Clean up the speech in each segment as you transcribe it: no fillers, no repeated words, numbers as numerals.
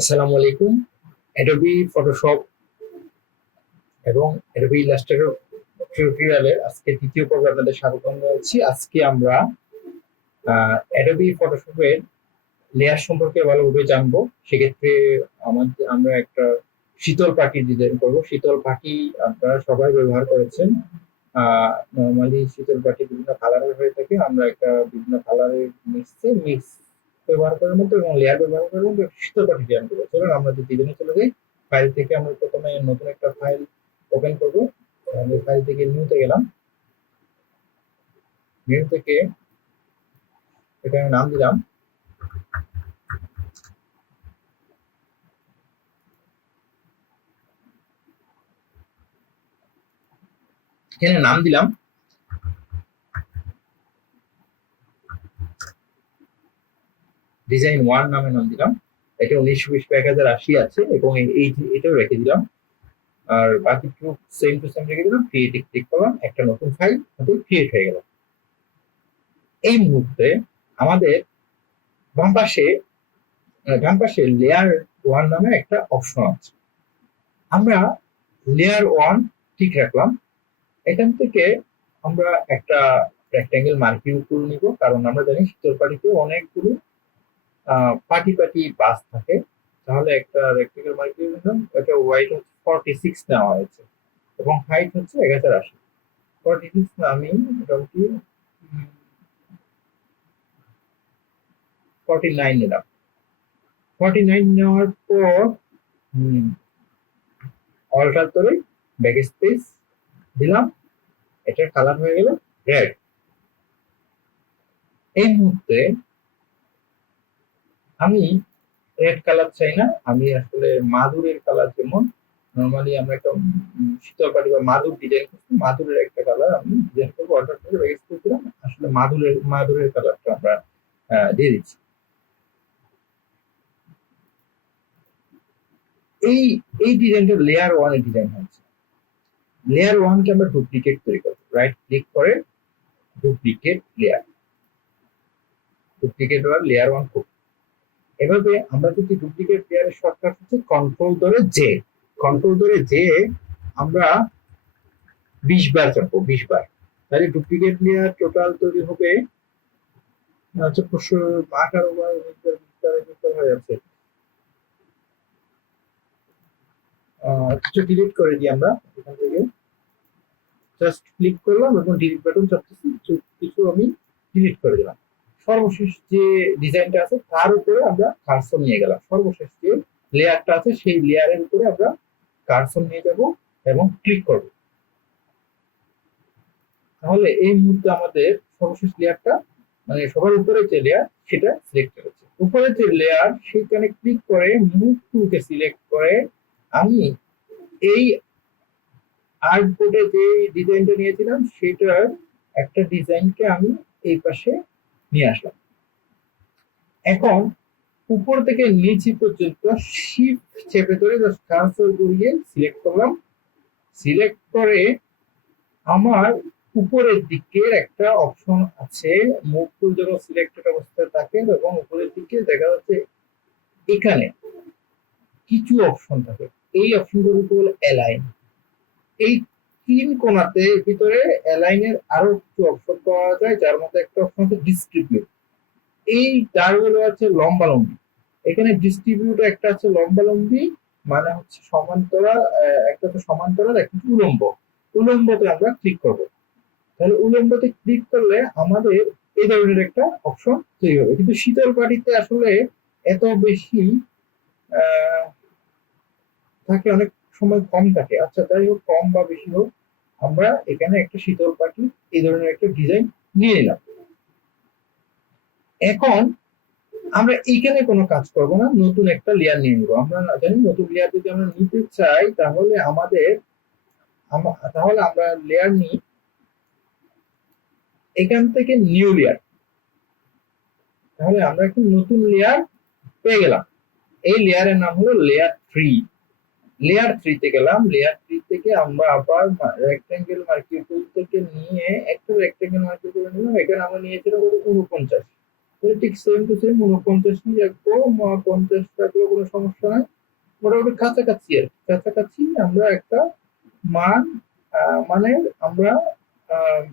আসসালামু আলাইকুম। Adobe Photoshop এবং অ্যাডোবি ইলাস্ট্রেটর টিউটোরিয়ালের আজকে দ্বিতীয় পর্বে আপনাদের স্বাগতম জানাচ্ছি। আজকে আমরা অ্যাডোবি ফটোশপের লেয়ার সম্পর্কে ভালোভাবে জানবো। সেক্ষেত্রে আমরা একটা শীতল পাটি ডিজাইন করব। শীতল পাটি আপনারা সবাই ব্যবহার করেছেন। নর্মালি শীতল পাটি বিভিন্ন কালারের হয়ে থাকে। আমরা একটা বিভিন্ন কালারের মিক্স ব্যবহার করার মতো এবং লেয়ার ব্যবহার করার মতো শীতল পাটি ডিজাইন করবো। চলুন আমরা যে ডিজাইনে চলে যাই। ফাইল থেকে আমরা প্রথমে নতুন একটা ফাইল ওপেন করবো। আমি ফাইল থেকে নিউতে গেলাম। নিউ থেকে এখানে নাম দিলাম এখানে নাম দিলাম ডিজাইন 1 নামে নাম দিলাম। এটা 1920 আছে এবং এটাও রেখে দিলাম। আর বাকি সেম টু সেম রেখে দিলাম। ক্রিয়েট ক্লিক করলাম, একটা নতুন ফাইল ক্রিয়েট হয়ে গেল। এই মুহূর্তে আমাদের ডান পাশে লেয়ার 1 নামে একটা অপশন আছে। আমরা লেয়ার 1 ঠিক রাখলাম। এখান থেকে আমরা একটা রেক্টাঙ্গেল মার্কিং টুল নিব, কারণ আমরা জানি শীতল পাটিতে অনেকগুলো পাটি পাটি বাস থাকে। তাহলে একটা রেক্টাঙ্গেল মার্কিং নিলাম। এটা ওয়াইড হচ্ছে 46 নেওয়া হয়েছে এবং হাইট হচ্ছে 1080। 46 না, আমি মোটামুটি 49 নিলাম। 49 নেওয়ার পর অল্টার করে ব্যাক স্পেস দিলাম। এটার কালার হয়ে গেল রেড। এই মুহূর্তে আমি রেড কালার চাই না, আমি আসলে মাদুরের কালার, যেমন নর্মালি আমরা একটা শীতল পাটি বা মাদুর ডিজাইন করছি, মাদুরের একটা কালার আমি ডিজাইন করবো। অল্টার করে ব্যাক স্পেস দিলাম। আসলে মাদুরের কালারটা আমরা দিয়ে দিচ্ছি। এই এই ডিজাইনটা লেয়ার 1 এর ডিজাইন হচ্ছে। লেয়ার 1 কে আমরা ডুপ্লিকেট তৈরি করব। রাইট ক্লিক করে ডুপ্লিকেট লেয়ার লেয়ার 1 করব। এভাবে আমরা যদি ডুপ্লিকেট লেয়ারের শর্টকাট হচ্ছে কন্ট্রোল ধরে যে আমরা 20 বার চাপবো, 20 বার। তাহলে ডুপ্লিকেট লেয়ার টোটাল তৈরি হবে হচ্ছে 18 বার, 19 বার হয়ে যাচ্ছে। কিছু ডিলিট করে দিই আমরা এখান থেকে। জাস্ট ক্লিক করলাম এবং ডিলিট বাটন চাপতেছি, কিছু আমি ডিলিট করে দিলাম। সর্বশেষ যে ডিজাইনটা আছে তার উপরে আমরা কার্সর নিয়ে গেলাম। সর্বশেষ যে লেয়ারটা আছে সেই লেয়ারের উপরে আমরা কার্সর নিয়ে যাব এবং ক্লিক করব। তাহলে এই মুহূর্তে আমাদের সর্বশেষ লেয়ারটা, মানে সবার উপরে যে লেয়ার সেটা সিলেক্ট হয়েছে। উপরে যে লেয়ার সেখানে ক্লিক করে মুভ টুলকে সিলেক্ট করে আমি এই আর্টবোর্ডে যে ডিজাইনটা নিয়েছিলাম সেটার একটা ডিজাইনকে আমি এই পাশে নিয়ে আসলাম। এখন উপর থেকে নিচে পর্যন্ত শিফট চেপে ধরে জাস্ট কার্সর ঘুরিয়ে সিলেক্ট করলাম। সিলেক্ট করে আমার উপরের দিকের একটা অপশন আছে, মুভ টুল যখন সিলেক্টেড অবস্থায় থাকে এবং উপরের দিকে দেখা যাচ্ছে এখানে কিছু অপশন থাকে। এই অপশনগুলোকে বলে অ্যালাইন। এই 3 কোণাতে ভিতরে অ্যালাইনের আরো কিছু অপশন পাওয়া যায়, যার মধ্যে একটা অপশন হচ্ছে ডিস্ট্রিবিউট। এই তারগুলো আছে লম্বালম্বি। এখানে ডিস্ট্রিবিউট একটা আছে লম্বালম্বি, মানে হচ্ছে সমান্তরাল, একটা তো সমান্তরাল, একটা উলম্ব। উলম্বতে আমরা ক্লিক করব। তাহলে উলম্বতে ক্লিক করলে আমাদের এই ধরনের একটা অপশন তৈরি হবে। কিন্তু শীতল পাটিতে আসলে এত বেশি থাকে, অনেক সময় কম থাকে। আচ্ছা, যাই হোক, কম বা বেশি হোক, আমরা এখানে একটা শীতল পাটি এই ধরনের একটা ডিজাইন নিয়ে নিলাম। এখন আমরা এইখানে কোনো কাজ করব না, নতুন একটা লেয়ার নিয়ে নিব। আমরা জানি নতুন লেয়ার যদি আমরা নিতে চাই তাহলে আমরা লেয়ার নিই এখান থেকে নিউ লেয়ার। তাহলে আমরা একটা নতুন লেয়ার পেয়ে গেলাম। এই লেয়ারের নাম হলো লেয়ার 3। লেয়ার 3 তে গেলাম। লেয়ার 3 থেকে আমরা আবার রেক্টাঙ্গেল মার্কিং টুল থেকে নিয়ে একটা রেক্টাঙ্গেল মার্কিং করে নিলাম। এখানে আমরা নিয়েছিলাম 49। ঠিক সেম টু সেম 49 নিয়ে রাখবো, 50 রাখলেও কোনো সমস্যা নাই। মোটামুটি কাছাকাছি আর কি। কাছাকাছি আমরা একটা মান মানে আমরা আহ,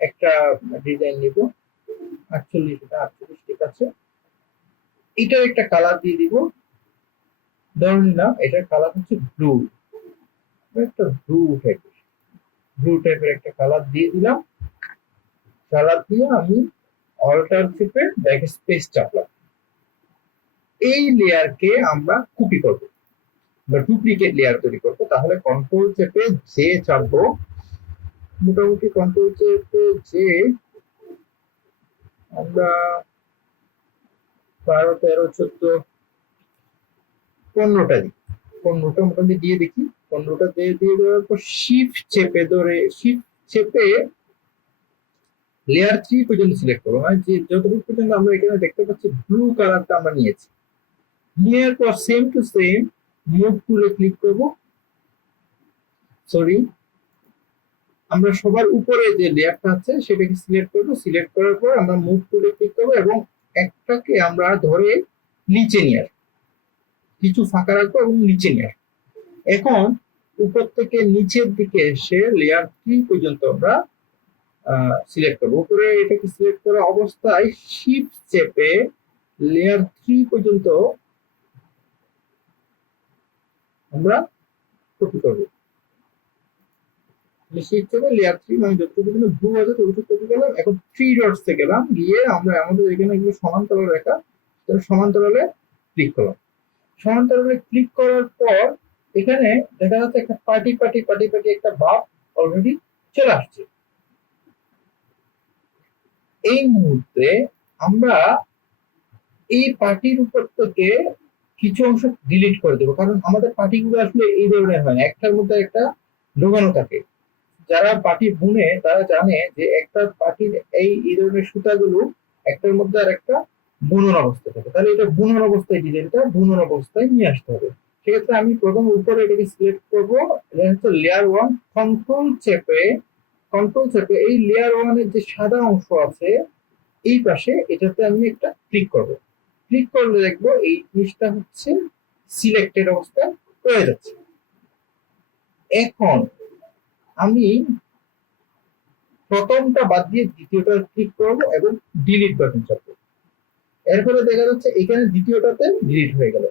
একটা ডিজাইন নিব। 48, এটা 48 ঠিক আছে। এটার একটা কালার দিয়ে দিব। ধরে নিলাম এটার কালার হচ্ছে ব্লু, একটা ব্লু টাইপের একটা কালার দিয়ে দিলাম। কালার দিয়ে আমি অল্টার চেপে ব্যাক স্পেস চাপলাম। এই লেয়ারকে আমরা কপি করব বা ডুপ্লিকেট লেয়ার তৈরি করব। তাহলে কন্ট্রোল চেপে যে চাপবো, মোটামুটি কন্ট্রোল চেপে যে আমরা 12, 13, 14, 15টা দিই। 15টা মোটামুটি দিয়ে দেখি। 15টা দিয়ে দেওয়ার পর শিফট চেপে লেয়ার 3 পর্যন্ত সিলেক্ট করবো। মানে যে যতটুকু পর্যন্ত আমরা এখানে দেখতে পাচ্ছি ব্লু কালারটা আমরা নিয়েছি। নেওয়ার পর সেম টু সেম মুভ টুলে ক্লিক করব। সরি, আমরা সবার উপরে যে লেয়ারটা আছে সেটাকে সিলেক্ট করব। সিলেক্ট করার পর আমরা মুভ টুলে ক্লিক করব এবং একটাকে আমরা ধরে নিচে নিয়ে আসবো, কিছু ফাঁকা রাখবো এবং নিচে নিয়ে আসবো। এখন উপর থেকে নিচের দিকে এসে লেয়ার 3 পর্যন্ত আমরা সিলেক্ট করবো। উপরে এটাকে সিলেক্ট করা অবস্থায় শিফট চেপে লেয়ার 3 পর্যন্ত আমরা কপি করবো। শিফট চেপে লেয়ার 3 মানে যতটুকু পর্যন্ত ব্লু আছে ততটুকু কপি করলাম। এখন 3 ডটস এ গেলাম, গিয়ে আমরা আমাদের এখানে এগুলো সমান্তরাল রেখা, সমান্তরালে ক্লিক করলাম। সমান্তরালে ক্লিক করার পর এখানে দেখা যাচ্ছে একটা পার্টি একটা ভাব অলরেডি চলে আসছে। এই মুহূর্তে আমরা এই পার্টির উপর থেকে কিছু অংশ ডিলিট করে দেবো, কারণ আমাদের পার্টিগুলো আসলে এই ধরনের হয় না, একটার মধ্যে একটা ঢোকানো থাকে। যারা পার্টি বুনে তারা জানে যে একটা পার্টির এই ধরনের সুতাগুলো একটার মধ্যে আর একটা বুনন অবস্থা থাকে। তাহলে এটা বুনন অবস্থায় ডিজাইনটা বুনন অবস্থায় নিয়ে আসতে হবে। সেক্ষেত্রে আমি প্রথম উপরে এটাকে সিলেক্ট করবো, এটা হচ্ছে লেয়ার 1। কন্ট্রোল চেপে এই লেয়ার 1 এর যে সাদা অংশ আছে এই পাশে, এটাতে আমি একটা ক্লিক করব। ক্লিক করলে দেখবো এই জিনিসটা হচ্ছে সিলেক্টেড অবস্থায় হয়ে যাচ্ছে। এখন আমি প্রথমটা বাদ দিয়ে দ্বিতীয়টা ক্লিক করব এবং ডিলিট বাটন চাপবো। এরপরে দেখা যাচ্ছে এখানে দ্বিতীয়টাতে ডিলিট হয়ে গেল।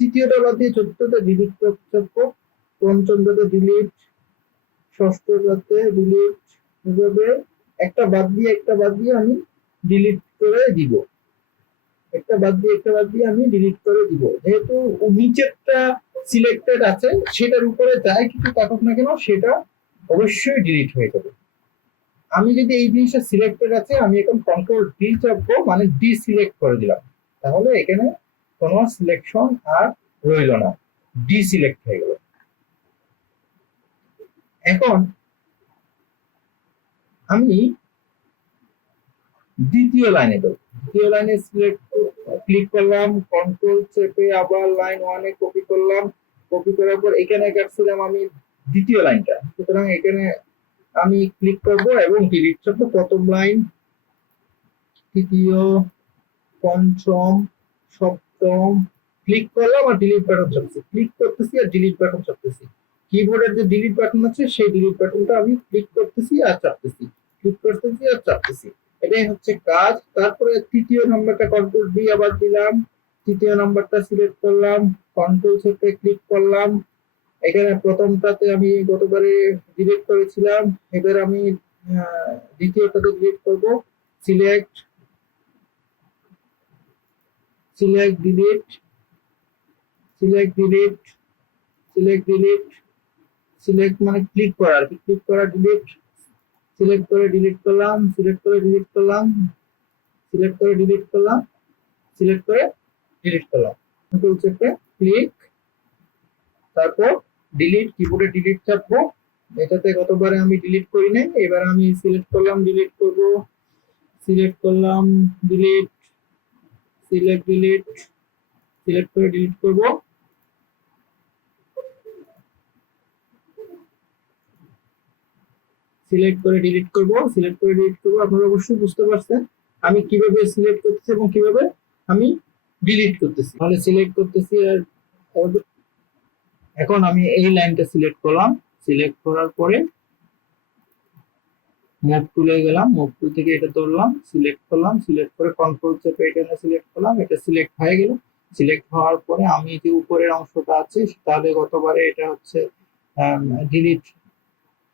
তৃতীয়টা বাদ দিয়ে চতুর্থটা ডিলিট চাপবো, পঞ্চমটাতে ডিলিট, ষষ্ঠটাতে ডিলিট, এভাবে একটা বাদ দিয়ে আমি ডিলিট করে দিব। একটা বাদ দিয়ে আমি ডিলিট করে দিব। যেহেতু নিচেরটা সিলেক্টেড আছে, সেটার উপরে যাই কিছু থাকুক না কেন সেটা অবশ্যই ডিলিট হয়ে যাবে। আমি যদি এই জিনিসটা সিলেক্টেড আছে, আমি এখন কন্ট্রোল ডি চাপবো, মানে ডিসিলেক্ট করে দিলাম। তাহলে এখানে কোনো সিলেকশন আর রইল না, ডিসিলেক্ট হয়ে গেল। এখন আমি দ্বিতীয় লাইনে দেবো। দ্বিতীয় লাইনে ক্লিক করলাম, কন্ট্রোল চেপে আবার লাইন 1 এ কপি করলাম। কপি করার পর এখানে কাটছিলাম আমি দ্বিতীয় লাইনটা, সুতরাং এখানে আমি ক্লিক করব এবং ডিলিট করব। প্রথম লাইন, তৃতীয়, পঞ্চম, সপ্তম, ক্লিক করলাম আর ডিলিট বাটন চাপছি। ক্লিক করতেছি আর ডিলিট বাটন চাপতেছি। কিবোর্ডের যে ডিলিট বাটন আছে সেই ডিলিট বাটনটা আমি ক্লিক করতেছি আর চাপতেছি, ক্লিক করতেছি আর চাপতেছি। এটাই হচ্ছে কাজ। তারপরে তৃতীয় নাম্বারটা কন্ট্রোল ডি আবার দিলাম, তৃতীয় নাম্বারটা সিলেক্ট করলাম, কন্ট্রোল চেপে ক্লিক করলাম। এখানে প্রথমটাতে আমি গতবারে ডিলিট করেছিলাম, এবার আমি দ্বিতীয়টাতে ডিলিট করব। Select, select delete, select delete, select delete, select মানে ক্লিক করা আর কি, ক্লিক করা, ডিলিট, সিলেক্ট করে ডিলিট করলাম, সিলেক্ট করে ডিলিট করলাম, সিলেক্ট করে ডিলিট করলাম, সিলেক্ট করে ডিলিট করলাম। কন্ট্রোল চেপে ক্লিক, তারপর ডিলিট, কিবোর্ডে ডিলিট চাপবো। এটাতে গতবারে আমি ডিলিট করি নাই, এবার আমি সিলেক্ট করলাম, ডিলিট করব, সিলেক্ট করলাম, ডিলিট, সিলেক্ট ডিলিট, সিলেক্ট করে ডিলিট করব। সিলেক্ট করে ডিলিট করব, সিলেক্ট করে ডিলিট করব। আপনারা অবশ্যই বুঝতে পারছেন। আমি কিভাবে সিলেক্ট করতেছি এবং কিভাবে আমি ডিলিট করতেছি। তাহলে সিলেক্ট করতেছি আর এখন আমি এই লাইনটা সিলেক্ট করলাম, সিলেক্ট করার পরে মুভ টুলে গেলাম, মুভ টুল থেকে এটা ধরলাম, সিলেক্ট করলাম, সিলেক্ট করে কন্ট্রোল চেপে এটা সিলেক্ট করলাম, এটা সিলেক্ট হয়ে গেল। সিলেক্ট হওয়ার পরে আমি যে উপরের অংশটা আছে তাহলে গতবারে এটা হচ্ছে ডিলিট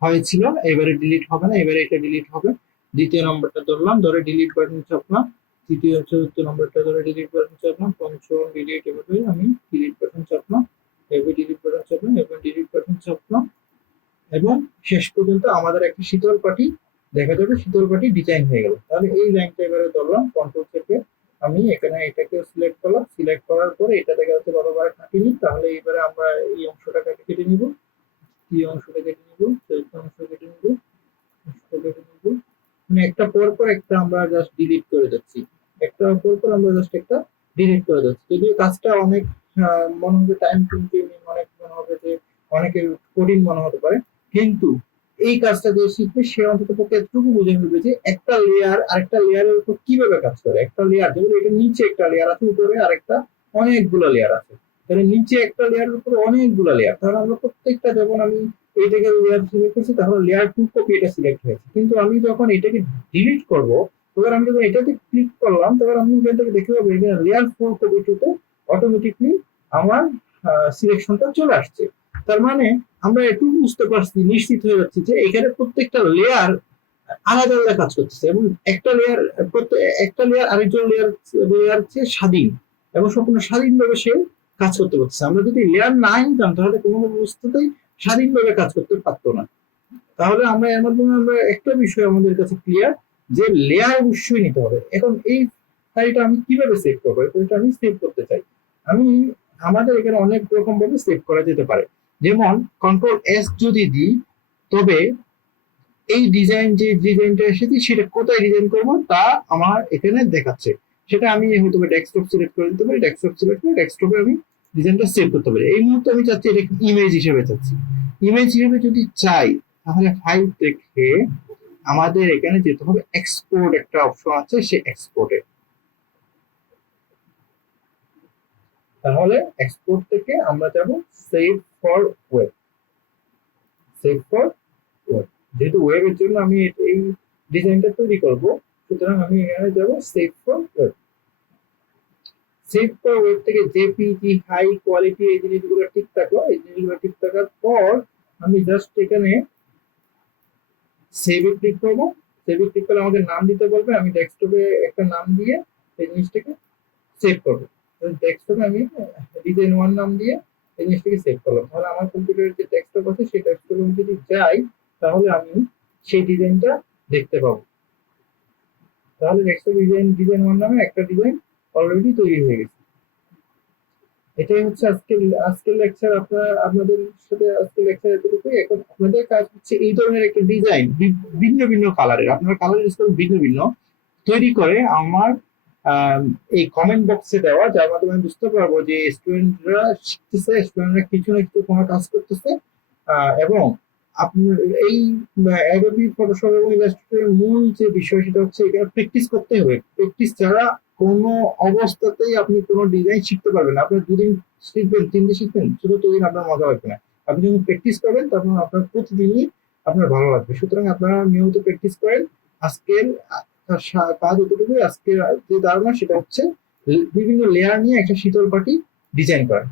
হয়েছিল, এবারে ডিলিট হবে না, এবারে এটা ডিলিট হবে। দ্বিতীয় নম্বরটা ধরলাম, ধরে ডিলিট বাটন চাপলাম, তৃতীয় চতুর্থ নম্বরটা ধরে ডিলিট বাটন চাপলাম, পঞ্চম ডিলিট, এভাবে আমি ডিলিট বাটন চাপলাম, এভাবে ডিলিট বাটন চাপলাম, এবার ডিলিট বাটন চাপলাম এবং শেষ পর্যন্ত আমাদের একটা শীতল পাটি দেখা যাবে, শীতল পাটি ডিজাইন হয়ে গেল। তাহলে এই লাইনটা এবারে ধরলাম, কন্ট্রোল চেপে আমি এখানে এটাকে সিলেক্ট করলাম, সিলেক্ট করার পরে এটা দেখা যাচ্ছে বরাবর কাটিনি, তাহলে এবারে আমরা এই অংশটা কেটে নিব, এই অংশটা কেটে নিব, চতুর্থ অংশ কেটে নিব, কেটে নিব, মানে একটা পর পর একটা আমরা জাস্ট ডিলিট করে যাচ্ছি, একটা পর পর আমরা জাস্ট একটা ডিলিট করে যাচ্ছি। যদিও কাজটা অনেক মনে হবে টাইম কনজিউমিং, অনেক মনে হবে যে অনেকের কঠিন মনে হতে পারে, কিন্তু এই কাজটা যে শিখবে সে অন্তত পক্ষে এতটুকু বুঝে ফেলবে যে একটা লেয়ার আরেকটা লেয়ারের উপর কিভাবে কাজ করে। একটা লেয়ার যেমন এটা নিচে একটা লেয়ার আছে, উপরে আরেকটা অনেকগুলো লেয়ার আছে, তাহলে নিচে একটা লেয়ারের উপর অনেকগুলো লেয়ার, তাহলে আমরা প্রত্যেকটা যেমন আমি এই থেকে লেয়ার সিলেক্ট করছি তাহলে লেয়ার 2 কপি এটা সিলেক্ট হয়েছে, কিন্তু আমি যখন এটাকে ডিলিট করব তখন আমি যখন এটাতে ক্লিক করলাম তখন আমি এখান থেকে দেখতে পাবো এখানে লেয়ার 4 কপি টুতে অটোমেটিকলি আমার সিলেকশনটা চলে আসছে। তার মানে আমরা একটু বুঝতে পারছি, নিশ্চিত হয়ে যাচ্ছি যে এখানে প্রত্যেকটা লেয়ার আলাদা আলাদা কাজ করতেছে এবং একটা লেয়ার আরেকজন লেয়ার চেয়ে স্বাধীন এবং সম্পূর্ণ স্বাধীনভাবে সে কাজ করতে পারছে। আমরা যদি লেয়ার না নিতাম তাহলে কোনো অবস্থাতেই স্বাধীনভাবে কাজ করতে পারতো না। তাহলে আমরা এর মাধ্যমে আমরা একটা বিষয় আমাদের কাছে ক্লিয়ার যে লেয়ার অবশ্যই নিতে হবে। এখন এই ফাইলটা আমি কিভাবে সেভ করবো, এটা আমি সেভ করতে চাই, আমি আমাদের এখানে অনেক রকম ভাবে সেভ করা যেতে পারে। যেমন কন্ট্রোল এস যদি দিই তবে এই ডিজাইন যে ডিজাইনটা এসেছে সেটা কোথায় ডিজাইন করব তা আমার এখানে দেখাচ্ছে, সেটা আমি হয়তো ডেস্কটপ সিলেক্ট করে দিতে পারি, ডেস্কটপ সিলেক্ট করে ডেস্কটপে আমি ডিজাইনটা সেভ করতে পারি। এই মুহূর্তে আমি চাচ্ছি এটা ইমেজ হিসেবে চাচ্ছি, ইমেজ হিসেবে যদি চাই তাহলে ফাইল থেকে আমাদের এখানে যেতে হবে এক্সপোর্ট, একটা অপশন আছে সে এক্সপোর্টে, তাহলে এক্সপোর্ট থেকে আমরা যাব save for web, save for web, যেহেতু ওয়েবের জন্য আমি এই ডিজাইনটা তৈরি করব সুতরাং আমি এখানে যাব save for web. Save for web থেকে জেপিজি হাই কোয়ালিটি এই জিনিসগুলো ঠিক থাকলো, এই জিনিসগুলো ঠিক থাকার পর আমি জাস্ট এখানে সেভে ক্লিক করব, সেভে ক্লিক করলে আমাদের নাম দিতে বলবে, আমি ডেস্কটপে একটা নাম দিয়ে এই জিনিসটাকে সেভ করব। ডেস্কটপে আমি ডিজাইন 1 নাম দিয়ে এই জিনিসটাকে সেভ করলাম, তাহলে আমার কম্পিউটারের যে ডেস্কটপ আছে সেই ডেস্কটপে যদি যাই তাহলে আমি সেই ডিজাইনটা দেখতে পাবো। তাহলে ডেস্কটপ ডিজাইন 1 নামে একটা ডিজাইন অলরেডি তৈরি হয়ে গেছে। এটাই হচ্ছে আজকের লেকচার, আপনাদের সাথে আজকের লেকচার এতটুকুই। এখন আপনাদের কাজ হচ্ছে এই ধরনের একটা ডিজাইন ভিন্ন ভিন্ন কালারের, আপনার কালারের স্কেল ভিন্ন ভিন্ন তৈরি করে আমার এই কমেন্ট বক্সে দেওয়া, যার মাধ্যমে আমি বুঝতে পারবো যে স্টুডেন্টরা শিখতেছে, স্টুডেন্টরা কিছু না কিছু কোনো কাজ করতেছে। এবং আপনার এই অ্যাডোবি ফটোশপ এবং ইলাস্ট্রেটরের মূল যে বিষয় সেটা হচ্ছে এখানে প্র্যাকটিস করতে হবে। প্র্যাকটিস ছাড়া কোনো অবস্থাতেই আপনি কোনো ডিজাইন শিখতে পারবেন না। আপনি 2 দিন শিখবেন, 3 দিন শিখবেন, চতুর্থ দিন আপনার মজা লাগবে না। আপনি যখন প্র্যাকটিস করবেন তখন আপনার প্রতিদিনই আপনার ভালো লাগবে। সুতরাং আপনারা নিয়মিত প্র্যাকটিস করেন। আজকের কাজ এতটুকুই। আজকের যে ধারণা সেটা হচ্ছে বিভিন্ন লেয়ার নিয়ে একটা শীতল পাটি ডিজাইন করা।